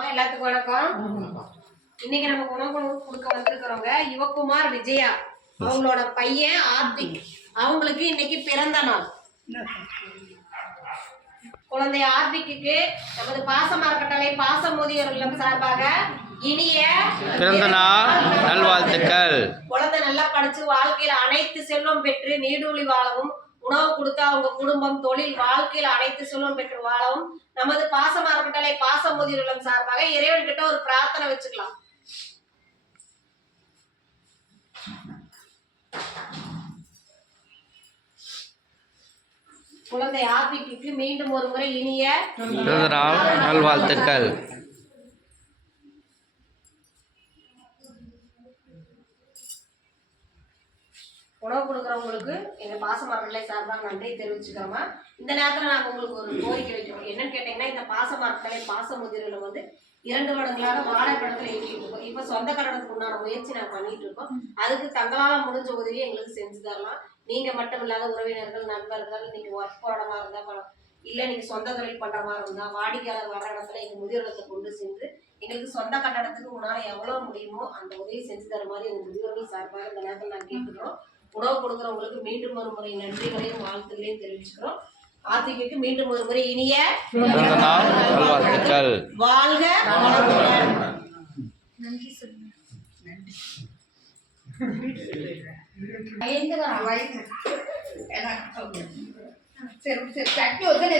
எல்லாத்துக்கும் வணக்கம். இன்னைக்கு நம்ம உணவு கொடுக்க வந்திருக்கிறவங்க யுவகுமார் விஜயா, அவங்களோட பையன் ஆர்த்திக். அவங்களுக்கு இன்னைக்கு பிறந்த நாள். குழந்தை ஆர்த்திக்கு நமது பாசம் அறக்கட்டளை பாச முதியோர் இல்லம் சார்பாக இனிய பிறந்த நாள் நல்வாழ்த்துக்கள். குழந்தை நல்லா படிச்சு வாழ்க்கையில அனைத்து செல்வம் பெற்று நீடூழி வாழவும், உணவு கொடுத்தா அவங்க குடும்பம் தொழில் வாழ்க்கையில அனைத்து செல்வம் பெற்று வாழவும் நமது பாசம் அறக்கட்டளை பாச முதியோர் இல்லம் சார்பாக இறைவன் கிட்ட ஒரு பிரார்த்தனை வச்சுக்கலாம். குழந்தை ஆர்த்திக்கு மீண்டும் ஒரு முறை இனிய பிறந்த நாள் நல்வாழ்த்துக்கள். உணவு கொடுக்குறவங்களுக்கு எங்க பாசம் அறக்கட்டளை சார்பாக நன்றி தெரிவிச்சுக்கிறோமா. இந்த நேரத்துல நாங்க உங்களுக்கு ஒரு கோரிக்கை வைக்கிறோம். என்னன்னு கேட்டீங்கன்னா, இந்த பாசம் அறக்கட்டளை பாச முதியோர் வந்து 2 வருடங்களாக வாழைப்படத்துல இயக்கிட்டு இருக்கோம். இப்ப சொந்த கட்டணத்துக்கு உண்டான முயற்சி நாங்க பண்ணிட்டு இருக்கோம். அதுக்கு தங்களால முடிஞ்ச உதவி எங்களுக்கு செஞ்சு தரலாம். நீங்க மட்டும் இல்லாத உறவினர்கள், நண்பர்கள், நீங்க ஒர்க் போடமா இருந்தா இல்ல நீங்க சொந்த தொழில் பண்ற மாதிரி இருந்தா, வாடிக்கையாளர் வர இடத்துல எங்க முதியோர் இல்லத்தை கொண்டு சென்று எங்களுக்கு சொந்த கட்டணத்துக்கு உன்னால எவ்வளவு முடியுமோ அந்த உதவி செஞ்சு தர மாதிரி எங்க முதியோர்கள் சார்பாக இந்த நேரத்தில் நாங்கள் கேட்டுக்கிறோம். உணவு கொடுக்குறவங்களுக்கு மீண்டும் ஒரு முறை நன்றிகளையும் வாழ்த்துக்களையும் தெரிவிச்சுக்கிறோம். ஆர்த்திக்கு மீண்டும் ஒரு முறை இனிய நல்வாழ்த்துக்கள். வாழ்க வளமுடன். நன்றி சொல்லுங்க. நன்றி. சரி சரி சட்டி ஒத்தனை